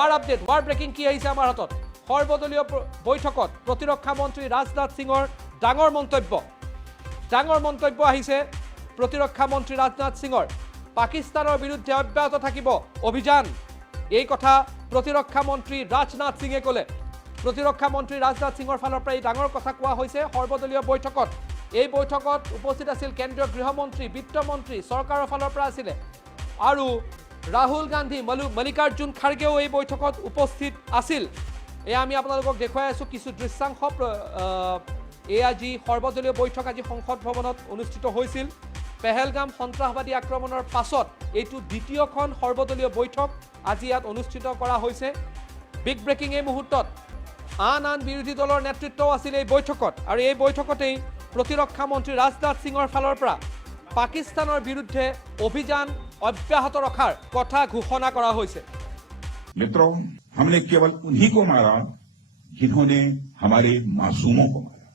war update war breaking কি আহিছে আমাৰ হাতত সৰ্বদলীয় বৈঠকত প্ৰতিৰক্ষা মন্ত্ৰী ৰাজনাথ সিঙৰ ডাঙৰ মন্তব্য আহিছে প্ৰতিৰক্ষা মন্ত্ৰী ৰাজনাথ সিঙৰ পাকিস্তানৰ বিৰুদ্ধে অব্যাহত থাকিব অভিযান এই কথা প্ৰতিৰক্ষা মন্ত্ৰী ৰাজনাথ সিঙে ক'লে প্ৰতিৰক্ষা মন্ত্ৰী ৰাজনাথ সিঙৰ ফালৰ পৰা এই ডাঙৰ কথা কোৱা হৈছে সৰ্বদলীয় বৈঠকত এই বৈঠকত উপস্থিত আছিল কেন্দ্ৰীয় গৃহমন্ত্ৰী বিত্তমন্ত্ৰী চৰকাৰৰ ফালৰ পৰা আছিল আৰু ৰাহুল গান্ধী মল্লিকাৰ্জুন খাৰ্গেও এই বৈঠকত উপস্থিত আছিল এই আমি আপোনালোকক দেখুৱাই আছো কিছু দৃশ্যাংশ এই আজি সৰ্বদলীয় বৈঠক আজি সংসদ ভৱনত অনুষ্ঠিত হৈছিল পেহেলগাম সন্ত্ৰাসবাদী আক্ৰমণৰ পাছত এইটো দ্বিতীয়খন সৰ্বদলীয় বৈঠক আজি ইয়াত অনুষ্ঠিত কৰা হৈছে বিগ ব্ৰেকিং এই মুহূৰ্তত আন বিৰোধী দলৰ নেতৃত্ব আছিল এই বৈঠকত আৰু এই বৈঠকতেই প্ৰতিৰক্ষা মন্ত্ৰী ৰাজনাথ সিঙৰ ফালৰ পৰা পাকিস্তানৰ বিৰুদ্ধে অভিযান অব্যাহত ৰখাৰ কথা ঘোষণা কৰা হৈছে मित्रों हमने केवल उन्हीं को मारा जिन्होंने हमारे मासूमों को मारा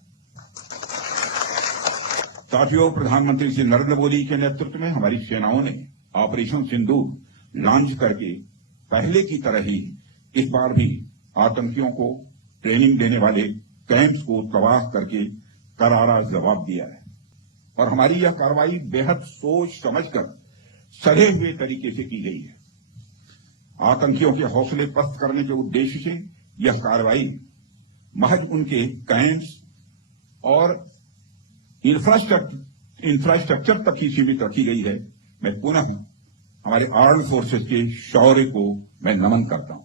साथियों प्रधानमंत्री श्री नरेंद्र मोदी के नेतृत्व में हमारी सेनाओं ने ऑपरेशन सिंदूर लॉन्च करके पहले की तरह ही इस बार भी आतंकियों को ट्रेनिंग देने वाले कैंप्स को तबाह करके करारा जवाब दिया है और हमारी यह कार्रवाई बेहद सोच समझकर सधे हुए तरीके से की गई है आतंकियों के हौसले पस्त करने के उद्देश्य से यह कार्रवाई महज उनके कैंप्स और इंफ्रास्ट्रक्चर तक ही सीमित रखी गई है मैं पुनः हमारे आर्म्ड फोर्सेस के शौर्य को मैं नमन करता हूं